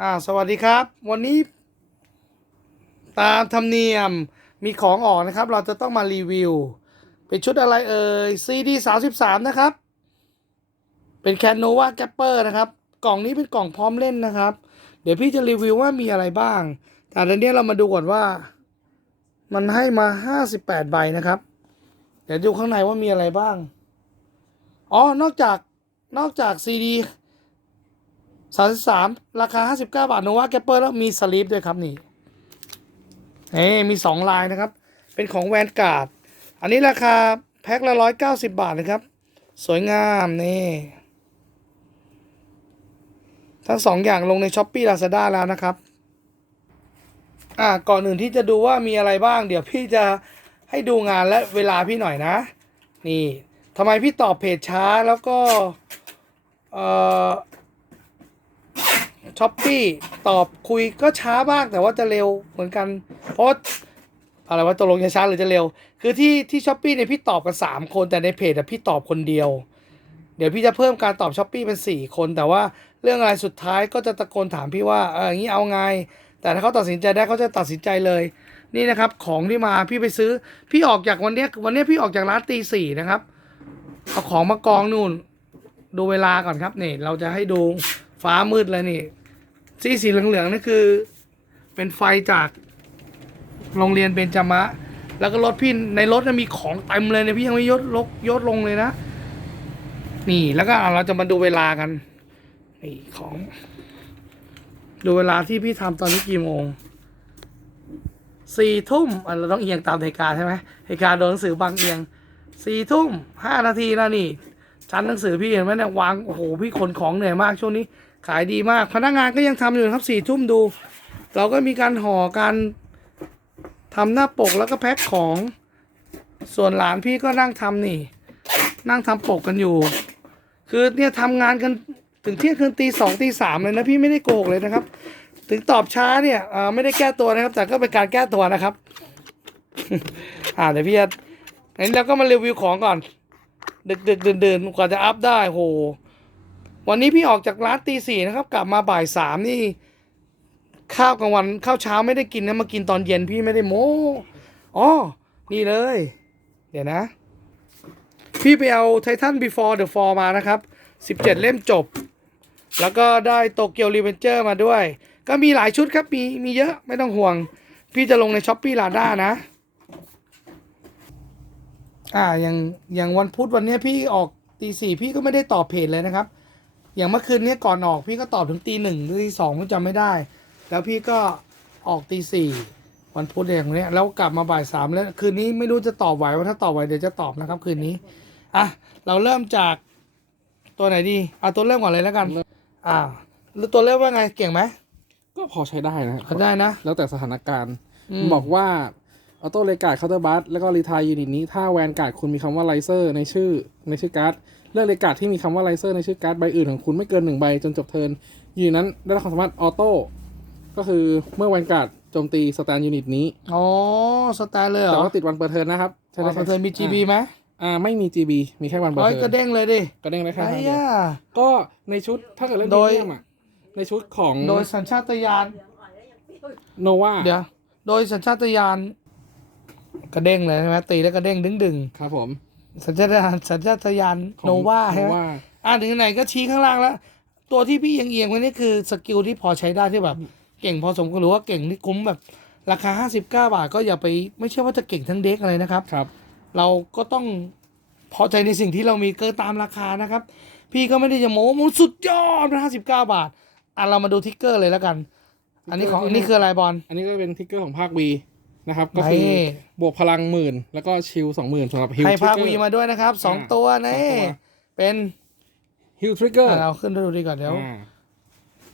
อ่าสวัสดีครับ วันนี้ ตามธรรมเนียมมีของออกนะครับ เราจะต้องมารีวิว เป็นชุดอะไรเอ่ย CD 33 นะครับ เป็นแคนโนวาแกปเปอร์นะครับ กล่องนี้เป็นกล่องพร้อมเล่นนะครับ เดี๋ยวพี่จะรีวิวว่ามีอะไรบ้าง แต่ตอนนี้เรามาดูก่อนว่า มันให้มา 58 ใบนะครับ เดี๋ยวดูข้างในว่ามีอะไรบ้าง อ๋อ นอกจากนอกจาก CD 33ราคา59บเก้าบาทโนวาแกปเปอร์แล้วมีสลีปด้วยครับนี่เอ้มี2ลายนะครับ เป็นของแวนการ์ดอันนี้ราคาแพ็คละ190บาทนะครับ สวยงามนี่ทั้งสองอย่างลงในช้อปปี้ลาซาด้าแล้วนะครับ อ่า ก่อนอื่นที่จะดูว่ามีอะไรบ้าง เดี๋ยวพี่จะให้ดูงานและเวลาพี่หน่อยนะ นี่ทำไมพี่ตอบเพจช้าแล้วก็ เอ่อ ช้อปปี้ตอบคุยก็ช้าบ้างแต่ว่าจะเร็วเหมือนกัน เพราะอะไรว่าตกลงจะช้าหรือจะเร็ว คือที่ที่ช้อปปี้เนี่ยพี่ตอบกันสามคนแต่ในเพจอะพี่ตอบคนเดียว เดี๋ยวพี่จะเพิ่มการตอบช้อปปี้เป็นสี่คนแต่ว่าเรื่องอะไรสุดท้ายก็จะตะโกนถามพี่ว่าเอออย่างนี้เอาไง แต่ถ้าเขาตัดสินใจได้เขาจะตัดสินใจเลยนี่นะครับของที่มาพี่ไปซื้อ พี่ออกจากวันนี้วันนี้พี่ออกจากร้านตีสี่นะครับเอาของมากองนู่น ดูเวลาก่อนครับนี่ เราจะให้ดูฟ้ามืดเลยนี่ สีสีเหลืองๆนี่คือ เป็นไฟจากโรงเรียนเบญจมะ แล้วก็รถพี่ในรถมีของเต็มเลยเนี่ยพี่ยังไม่ยศลกยศลงเลยนะ นี่แล้วก็เราจะมาดูเวลากันนี่ของ ดูเวลาที่พี่ทำตอนนี้กี่โมงสี่ทุ่มอะเราต้องเอียงตามนาฬิกาใช่ไหมนาฬิกาโดนหนังสือบางเอียงสี่ทุ่มห้านาทีนะนี่ชั้นหนังสือพี่เห็นไหมเนี่ยวางโอ้โหพี่ขนของเหนื่อยมากช่วงนี้ ขายดีมาก พนักงานก็ยังทำอยู่ครับสี่ทุ่มดู เราก็มีการห่อการทำหน้าปกแล้วก็แพ็คของ ส่วนหลานพี่ก็นั่งทำนี่ นั่งทำปกกันอยู่ คือเนี่ยทำงานกันถึงเที่ยงคืนตีสองตีสามเลยนะพี่ไม่ได้โกหกเลยนะครับ ถึงตอบช้าเนี่ยเออไม่ได้แก้ตัวนะครับ แต่ก็เป็นการแก้ตัวนะครับ อ่าเดี๋ยวพี่จะงั้นเราก็มารีวิวของก่อน ดึกดึกเดินเดินกว่าจะอัพได้โห วันนี้พี่ออกจากร้านตีสี่นะครับ กลับมาบ่ายสามนี่ ข้าวกลางวันข้าวเช้าไม่ได้กินนะมากินตอนเย็นพี่ไม่ได้โม้อ๋อนี่เลย เดี๋ยวนะ พี่ไปเอาไททัน before the fall มานะครับสิบเจ็ดเล่มจบ แล้วก็ได้โตเกียวรีเวนเจอร์มาด้วย ก็มีหลายชุดครับ มีมีเยอะไม่ต้องห่วง พี่จะลงในช้อปปี้ลาด้านะ อ่าอย่างอย่างวันพุธวันนี้พี่ออกตีสี่พี่ก็ไม่ได้ตอบเพจเลยนะครับ อย่างเมื่อคืนเนี้ยก่อนออกพี่ก็ตอบถึงตีหนึ่งหรือตีสองก็จำไม่ได้ แล้วพี่ก็ออกตีสี่วันพุธอย่างเนี้ยแล้วกลับมาบ่ายสามแล้วคืนนี้ไม่รู้จะตอบไหวว่าถ้าตอบไหวเดี๋ยวจะตอบนะครับ คืนนี้อะเราเริ่มจากตัวไหนดีเอาตัวเริ่มก่อนเลยแล้วกันอ่าแล้วตัวเริ่มว่าไงเก่งไหมก็พอใช้ได้นะเขาได้นะ แล้วแต่สถานการณ์อืมบอกว่าออโต้เลกาดเคาน์เตอร์บัสแล้วก็รีทายยูนิตนี้ ถ้าแวนการ์ดคุณมีคำว่าไลเซอร์ในชื่อในชื่อการ์ด เลือกเลกาดที่มีคำว่าไลเซอร์ในชื่อการ์ดใบอื่นของคุณไม่เกินหนึ่งใบจนจบเทิร์นยูนิตนั้นได้รับความสามารถออโต้ก็คือเมื่อแวนการ์ดโจมตีสแตนยูนิตนี้อ๋อสไตล์เลยเหรแต่อว่าติดวันเปิดเทิร์นนะครับใช่ไหมเคยมี GB ไหมอ่าไม่มี GB มีแค่วันเปิดร้อยเทิก็ร์นเด้งเลยดิก็เด้งได้แค่ไอ้ครั้งเดียว ย่า ก็ในชุดถ้าเกิดเล่นโดโดย ยอะในชุดของโดยสัญชาตญาณโนวาเดี๋ยว โดยสัญชาตญาณกระเด้งเลยใช่ไหมตีแล้วกระเด้งดึงดึงครับผมๆ สัญชาตญาณสัญชาตญาณของโนวาใช่ไหม Nova อ่าถึงไหนก็ชี้ข้างล่างแล้ว ตัวที่พี่เอียงๆไว้นี่คือสกิลที่พอใช้ได้ที่แบบ เก่งพอสมควรหรือว่าเก่งที่คุ้มแบบ ราคา 59 บาทก็อย่าไปไม่ใช่ว่าจะเก่งทั้งเด็กอะไรนะครับครับ เราก็ต้องพอใจในสิ่งที่เรามีเกินตามราคานะครับ พี่ก็ไม่ได้จะโม้ว่ามันสุดยอดนะ59บาทอะเรามาดูทิกเกอร์เลยแล้วกัน อันนี้ของอันนี้คืออะไรบอลอันนี้ก็เป็นทิกเกอร์ของภาควี นะครับ ก็คือนี่บวกพลังหมื่นแล้วก็ชิลสองหมื่นสำหรับฮิลให้ทริภาคกเกอวีร์มาด้วยนะครับสองอ่าตัวสองนี่ตัวเป็นฮิลทริกเกอร์อะเราขึ้นดูดีก่อนเดี๋ยวอ่า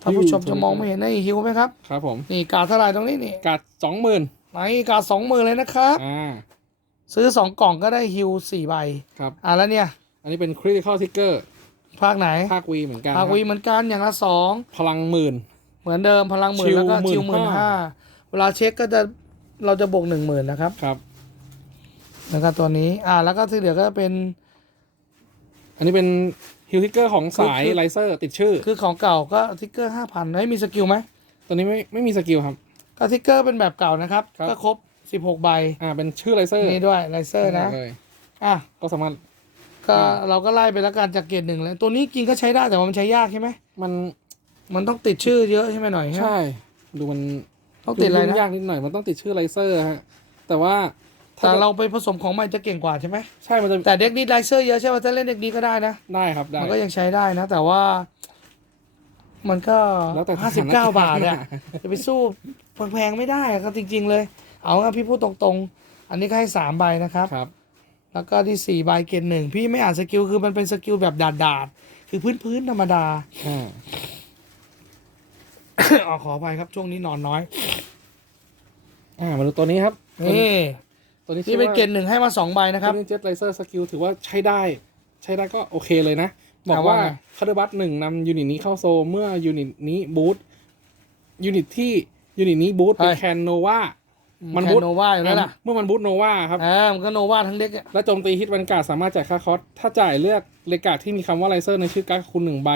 ท่านผู้ชมฮิวจะมองไม่เห็นนี่ฮิวไหมครับ ครับผม นี่กาดเท่าไหร่ตรงนี้นี่กัดสองหมื่นไหนกาดสองหมื่นเลยนะครับอ่าซื้อสองกล่องก็ได้ฮิวสี่ใบครับอะแล้วเนี่ย อันนี้เป็นคริติคอลทิกเกอร์ภาคไหน ภาควีเหมือนกัน ภาควีครับเหมือนกันอย่างละสอง พลังหมื่น เหมือนเดิมพลังหมื่นชิวแล้วก็ชิวห15,000มื่นห้า เวลาเช็คก็จะ เราจะบวกหนึ่งหมื่นนะครับ ครับ แล้วก็ตัวนี้ อ่า แล้วก็ที่เหลือก็เป็น อันนี้เป็นฮิลทิกเกอร์ของสายคือไลเซอร์ติดชื่อ คือของเก่าก็ทิกเกอร์ห้าพันให้ยมีสกิลไหมตัวนี้ไม่ไม่มีสกิลครับ ก็ทิกเกอร์เป็นแบบเก่านะครับ ครับ ก็ครบสิบหกใบอ่า เป็นชื่อไลเซอร์นี่ด้วยไลเซอร์นะ เลยอะ ก็สามารถ ก็อ่า เราก็ไล่ไปแล้วกันจากเกรดหนึ่งแล้ว ตัวนี้จริงก็ใช้ได้แต่ว่ามันใช้ยากใช่ไหมมัน มันต้องติดชื่อเยอะใช่ไหมหน่อยใช่ ดูมัน ต้องติดอะไรยุ่งนะยากนิดหน่อยมันต้องติดชื่อไลเซอร์ฮะ แต่ว่าถ้แต่เราไปผสมของใหม่จะเก่งกว่าใช่ไหม ใช่มันจะแต่เด็กนี้ไลเซอร์เยอะใช่ไหมถ้าเล่นเด็กนี้ก็ได้นะ ได้ครับได้ มันก็ยังใช้ได้นะ แต่ว่า มันก็แล้วแต่ห้าสิบเก้าสถานการณ์ บาทอะจะไปสู้แพงๆไม่ได้อะก็จริง ๆ เลย เอางั้นพี่พูดตรงๆ อันนี้ก็ให้สามใบนะครับ ครับ แล้วก็ที่สี่ใบเกณฑ์หนึ่งพี่ไม่อ่านสกิลคือมันเป็นสกิลแบบดาดๆคือพื้นๆธรรมดา อ่าออขออภัยครับช่วงนี้นอนน้อย อ่ามาดูตัวนี้ครับนี่ตัวนี้นี่เป็นเกณฑ์หนึ่งให้มาสองใบนะครับตัวนี้เจ็ตไลเซอร์สกิลถือว่าใช้ได้ ใช้ได้ก็โอเคเลยนะ บอกแต่ว่าว่าไงคาร์ดบัตหนึ่งนำยูนิตนี้เข้าโซลเมื่อยูนิตนี้บูตยูนิตที่ยูนิตนี้บูตเป็นแคนโนวามันแคบูทโนวาอยู่แล้วล่ะเมื่อมันบูตโนวาครับอ่ามันก็โนวาทั้งเด็กอะและโจมตีฮิตวันการ์ดสามารถจ่ายค่าคอสถ้าจ่ายเลือกเลกาดที่มีคำว่าไลเซอร์ในชื่อการ์ดคุณหนึ่งใบ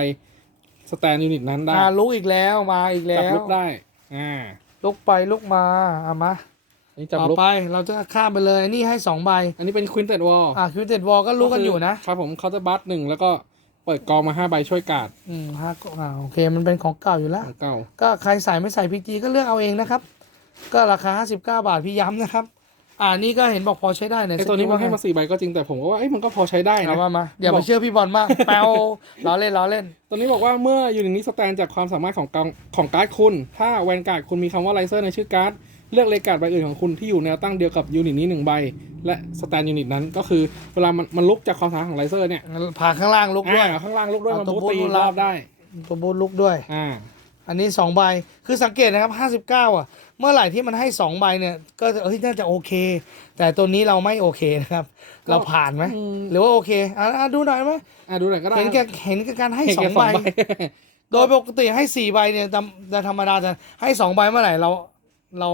สแตนยูนิตนั้นได้อ่าลุกอีกแล้วมาอีกแล้จับวลุกได้อ่า ลุกไปลุกมาเอามาอันนี้จับต่อลุกไปเราจะข้ามไปเลยนี่ให้สองใบอันนี้เป็นควินเต็ดวอลอ่าคิวเต็ดวอลก็รู้กันอยู่นะครับผมเคาน์เตอร์บัตหนึ่งแล้วก็เปิดกองมาห้าใบช่วยการ์ดอืมห้าก็อ่าโอเคมันเป็นของเก่าอยู่แล้ว ของเก่า ก็ใครใส่ไม่ใส่พีจีก็เลือกเอาเองนะครับ ก็ราคา 59 บาทพี่ย้ำนะครับ อ่านี่ก็เห็นบอกพอใช้ได้เนี่ยไอตัวนี้มันให้มาสี่ใบก็จริงแต่ผมก็ว่าเอ้ยมันก็พอใช้ได้เอานะว่ามาอย่าไปเชื่อพี่บอลมากแปลวล้อเล่นล้อเล่น ตัวนี้บอกว่าเมื่อยูนิตนี้สแตนจากความสามารถของกองของการ์ดคุณ ถ้าแวนการ์ดคุณมีคำว่าไลเซอร์ในชื่อการ์ดเลือกเลการ์ดใบอื่นของคุณที่อยู่แนวตั้งเดียวกับยูนิตนี้หนึ่งใบ และสแตนยูนิตนั้นก็คือเวลามันมันลุกจากความสามารถของไลเซอร์เนี่ยผ่าข้างล่างลุกด้วยอ่าข้างล่างลุกด้วยเอามันตัวบูตตีบูทรอบได้ตัวบูทลุกด้วยอ่าอันนี้2ใบคือสังเกตนะครับ59อะ เมื่อไหร่ที่มันให้2ใบเนี่ย ก็เอ้ยน่าจะโอเค แต่ตัวนี้เราไม่โอเคนะครับก็เราผ่านไหมอืม หรือว่าโอเคอะอะดูหน่อยไหมอ่าดูหน่อยก็ได้เห็นแกเห็นแกการให้เห็นสอแค่งสใบองใบ โดยปกติให้สี่ใบเนี่ยจะจะธรรมดาจะให้สองใบเมื่อไหร่เรา เรา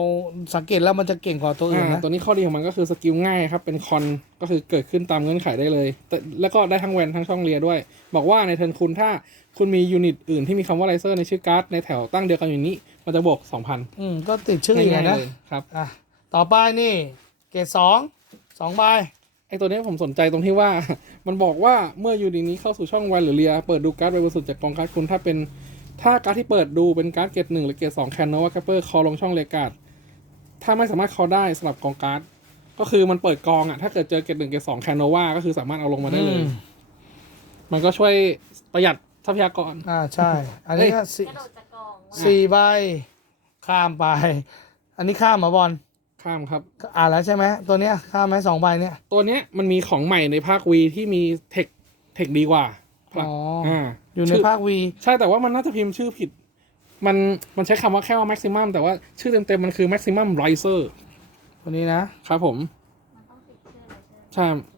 สังเกตแล้วมันจะเก่งกว่าตัวอื่นอ่านะตัวนี้ข้อดีของมันก็คือสกิลง่ายครับ เป็นคอนก็คือเกิดขึ้นตามเงื่อนไขได้เลยแต่แล้วก็ได้ทั้งแวนทั้งช่องเลียด้วย บอกว่าในเทิร์นคุณถ้าคุณมียูนิตอื่นที่มีคำว่าไลเซอร์ในชื่อการ์ดในแถวตั้งเดียวกันอยู่นี้ มันจะบวก2,000อืมก็ติดชื่ออีกง่ายๆนะเลยครับ อะ ต่อไปนี่ เกรดสองสองใบไอตัวนี้ผมสนใจตรงที่ว่า มันบอกว่าเมื่อยูนิตนี้เข้าสู่ช่องแวนหรือเลีย เปิดดูการ์ดใบบนสุดจากกองการ์ดคุณถ้าเป็นถ้าการ์ดที่เปิดดูเป็นการ์ดเกรดหนึ่งหรือเกรดสองแคนโนวาแคปเปอร์คอลงช่องเลียการ์ดถ้าไม่สามารถคอได้สำหรับกองการ์ดก็คือมันเปิดกองอะถ้าเกิดเจอเกรดหนึ่งเกรดสองแคนโนวาก็คือสามารถเอาลงมาได้เลยอืมมันก็ช่วยประหยัด ทรัพยากร อ่าใช่ อันนี้ก็สี่กระโดดจากกองว่าสี่ใบข้ามไป อันนี้ข้ามเหมาบอลข้ามครับ อ่านแล้วใช่ไหมตัวเนี้ยข้ามไหมสองใบเนี่ย ตัวเนี้ยมันมีของใหม่ในภาควีที่มีเทคเทคดีกว่าอ๋ออ่าอยู่ในชื่ภาควีใช่แต่ว่ามันน่าจะพิมพ์ชื่อผิด มันมันใช้คำว่าแค่ว่า maximum แต่ว่าชื่อเต็มๆมันคือ maximum riser ตัวนี้นะ ครับผม มันต้องติดชื่อเลยใช่ไหมใช่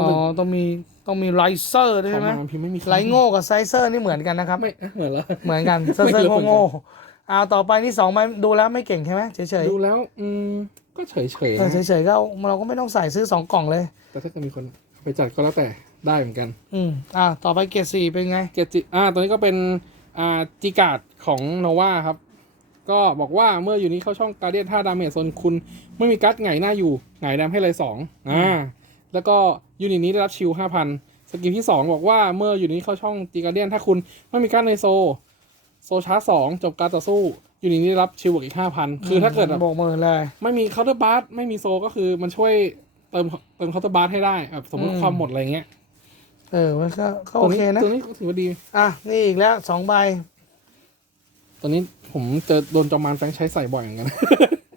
อ๋อต้องมีต้องมีไรเซอร์ด้วยขอใช่งไหมมันพิมพ์ไม่มีคำไรโง่กับไซเซอร์นี่เหมือนกันนะครับ ไม่เอ๊ะเหมือนแล้ว เหมือนกันเซอร์ไม่เซอรู้ร์เหมือนกัน โง่ๆเอาต่อไปนี่สองใบดูแล้วไม่เก่งใช่ไหมเฉยดูแล้ว อืม ก็เฉยๆๆเออนะเฉยๆก็เอาเราก็ไม่ต้องใส่ซื้อสองกล่องเลย แต่ถ้าเกิดมีคนเอาไปจัดก็แล้วแต่ได้เหมือนกัน อืมอ่าต่อไปเกียร์สี่เป็นไง เกจิอ่าตัวนี้ก็เป็นอ่าจีการ์ดของโนวาครับ ก็บอกว่าเมื่ออยู่นี้เข้าช่องการเดียนท่าดาเมจโซนคุณ ไม่มีการ์ดไงหน้าอยู่ไงดำให้เลยสองอ่า แล้วก็ยูนิตนี้ได้รับชิลห้าพันสกิลที่สองบอกว่าเมื่ออยู่นี้เข้าช่องจีการเดียนถ้าคุณไม่มีการ์ดในโซ โซชาร์จสองจบการต่อสู้ยูนิตนี้ได้รับชิลบวกอีกห้าพันคือถ้าเกิดแบบโบกมือเลย ไม่มีเคาน์เตอร์บาร์ไม่มีโซก็คือมันช่วยเติมเติมเคาน์เตอร์บาร์ให้ได้แบบสมมติอืมความหมดอะไรเงี้ยเออมันก็ก็ตัโอวนี้เคนะตัวนี้ก็ถือว่าดี อะ นี่อีกแล้วสองใบตัวนี้ผมเจอโดนจอมมานแฟรงค์ใช้ใส่บ่อยเหมือนกัน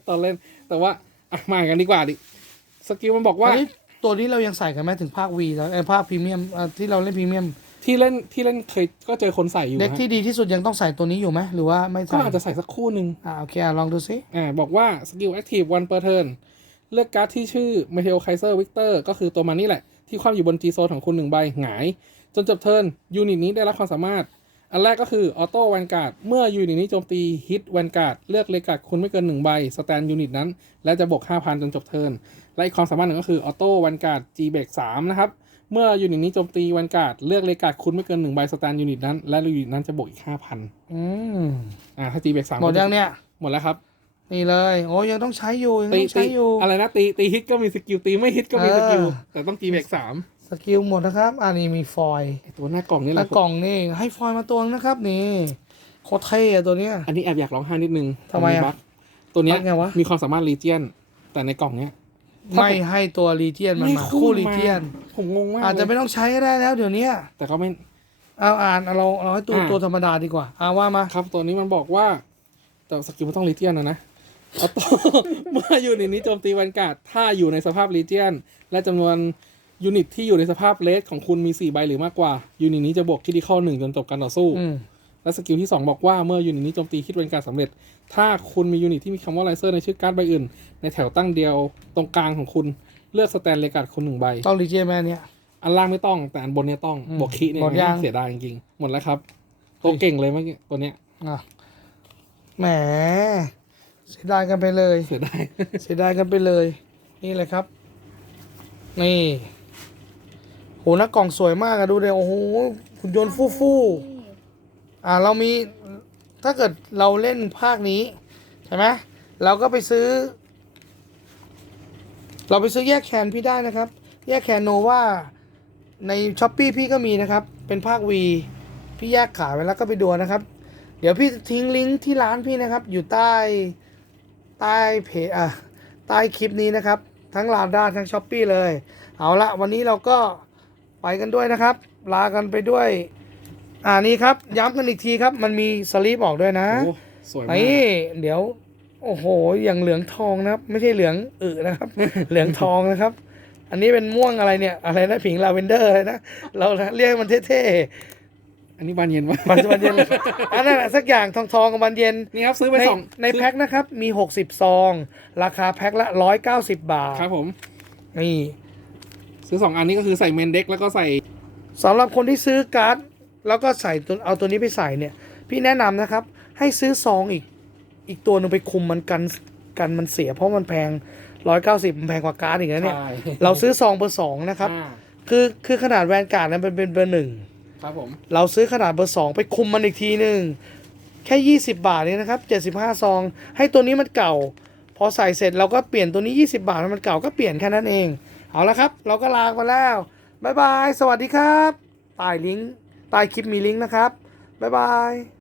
ตอนเล่นแต่ว่าอะมากันดีกว่าดิสกิลมันบอกว่าอันนี้ ตัวนี้เรายังใส่กันไหมถึงภาควีแล้วไอ้ภาคพรีเมียมอะที่เราเล่นพรีเมียมที่เล่นที่เล่นเคยก็เจอคนใส่อยู่เด็กฮะที่ดีที่สุดยังต้องใส่ตัวนี้อยู่ไหมหรือว่าไม่ก็ใส่อาจจะใส่สักคู่หนึ่ง อ่าโอเคอะลองดูซิอ่าบอกว่าสกิลแอคทีฟวันเปอร์เทิร์นเลือกการ์ดที่ชื่อเมเทลไคเซอร์วิกเตอร์ก็คือตัวมันนี่แหละ ที่คว่ำอยู่บนจีโซนของคุณหนึ่งใบหงาย จนจบเทิร์นยูนิตนี้ได้รับความสามารถ อันแรกก็คือออโต้แวนการ์ดเมื่อยูนิตนี้โจมตีฮิตแวนการ์ดเลือกเลการ์ดคุณไม่เกินหนึ่งใบสแตนยูนิตนั้น และจะบวก5,000 จนจบเทิร์น และอีกความสามารถหนึ่งก็คือออโต้แวนการ์ด G เบรก3นะครับ เมื่อยูนิตนี้โจมตีแวนการ์ดเลือกเลการ์ดคุณไม่เกินหนึ่งใบสแตนยูนิตนั้น และยูนิตนั้นจะบวกอีกห้าพันอืมอ่าถ้าตีเบรกสามหมดยังเนี่ย หมดแล้วครับ นี่เลย โอ้ยังต้องใช้อยู่ยังตีต้องใช้ตีอยู่อะไรนะตีตีฮิตก็มีสกิลตีไม่ฮิตก็มีสกิลเออแต่ต้องตีเบรกสามสกิลหมดนะครับ อันนี้มีฟอยล์ไอ้ตัวหน้ากล่องนี่แหแล้ละวกล่องนี่ให้ฟอยล์มาตัวนึงนะครับนี่โคตรเท่อะตัวเนี้ยอันนี้แอบอยากร้องไห้นิดนึงทำไมอะบั๊กตัวเนี้ยบั๊กไงวะมีความสามารถรีเจียนแต่ในกล่องเนี้ยถ้าผม ไม่ให้ตัวรีเจียนมันมาคู่รีเจียน ผมงงมากอาจจะเลยไม่ต้องใช้ก็ได้แล้ว เดี๋ยวเนี้ยแต่ก็ไม่เอาอ่านเอาเราเราให้ตัวอ่าตัวธรรมดาดีกว่าเอาว่ามาครับตัวนี้มันบอกว่า แต่สกิลมันต้องรีเจียนนะนะเอาตัวเมื่อยูนิตนี้โจมตีแวนการ์ดถ้าอยู่ในสภาพรีเจียน และจำนวนยูนิตที่อยู่ในสภาพเลสของคุณมี4ใบหรือมากกว่า ยูนิตนี้จะบวกคิดข้อหนึ่งจนจบการต่อสู้อืม และสกิลที่ 2 บอกว่าเมื่อยูนิตนี้โจมตีคิดเป็นการสำเร็จ ถ้าคุณมียูนิตที่มีคำว่าไลเซอร์ในชื่อการ์ดใบอื่น ในแถวตั้งเดียวตรงกลางของคุณเลือกสแตนเลการ์ดคุณหนึ่งใบ ต้องรีเจียนแม่เนี่ยอันล่างไม่ต้องแต่อันบนเนี่ยต้องอืมบวกคิเนี่ยหมดยังเสียดายจริงๆหมดแล้วครับตัวเก่งเลยเมื่อกี้ตัวเนี้ยอะแหมเสียดายกันไปเลย เสียดายเสียดายกันไปเลย นี่เลยครับ นี่โหหน้ากล่องสวยมากอะดูเลยโอ้โหหุ่นยนต์ฟู่ฟู่ๆ อ่าเรามีถ้าเกิดเราเล่นภาคนี้ใช่ไหมเราก็ไปซื้อ เราไปซื้อแยกแคนพี่ได้นะครับ แยกแคนโนว่าในช้อปปีพี่ก็มีนะครับ เป็นภาควีพี่แยกขายไว้แล้วก็ไปดูนะครับ เดี๋ยวพี่ทิ้งลิงก์ที่ร้านพี่นะครับ อยู่ใต้ใต้เพจอะใต้คลิปนี้นะครับ ทั้งลาด้าทั้งช้อปปีเลย เอาละวันนี้เราก็ไปกันด้วยนะครับ ลากันไปด้วย อ่านี่ครับ ย้ำกันอีกทีครับ มันมีสลีปออกด้วยนะโอ้สวยมากนี่เดี๋ยว โอ้โห อย่างเหลืองทองนะครับ ไม่ใช่เหลืองอึนะครับ เหลืองทองนะครับ อันนี้เป็นม่วงอะไรเนี่ย อะไรนะผิงลาเวนเดอร์อะไรนะ เราเรียกมันเท่อันนี้บานเย็นวะๆมันมันเย็น อันนั้นแหละสักอย่างทองทองๆกับมันเย็น นี่ครับซื้อไปในสองในแพ็คนะครับ มี 60 ซอง ราคาแพ็คละ 190 บาท ครับผม นี่ซื้อสองอันนี้ก็คือใส่เมนเด็กแล้วก็ใส่สำหรับคนที่ซื้อการ์ด แล้วก็ใส่ตัวเอาตัวนี้ไปใส่เนี่ย พี่แนะนำนะครับ ให้ซื้อซองอีกอีกตัวหนึงไปคุมมันกันกันมันเสีย เพราะมันแพง190มันแพงกว่าการ์ดอีกนะเนี่ยใช่เราซื้อซองเบอร์สองนะครับอ่าคือคือขนาดแวนการ์ดนั้นเป็นเป็นเบอร์หนึ่งครับผมเราซื้อขนาดเบอร์สองไปคุมมันอีกทีหนึ่งแค่ยี่สิบาทเองนะครับเจ็ดสิบห้าซอง ให้ตัวนี้มันเก่า พอใส่เสร็จเราก็เปลี่ยนตัวนี้ยี่สิบาทให้มันเก่าก็เปลี่ยนแค่นั้นเอง เอาละครับ เราก็ลาไปแล้ว บ๊ายบาย สวัสดีครับใต้ลิงก์ ใต้คลิปมีลิงก์นะครับ บ๊ายบาย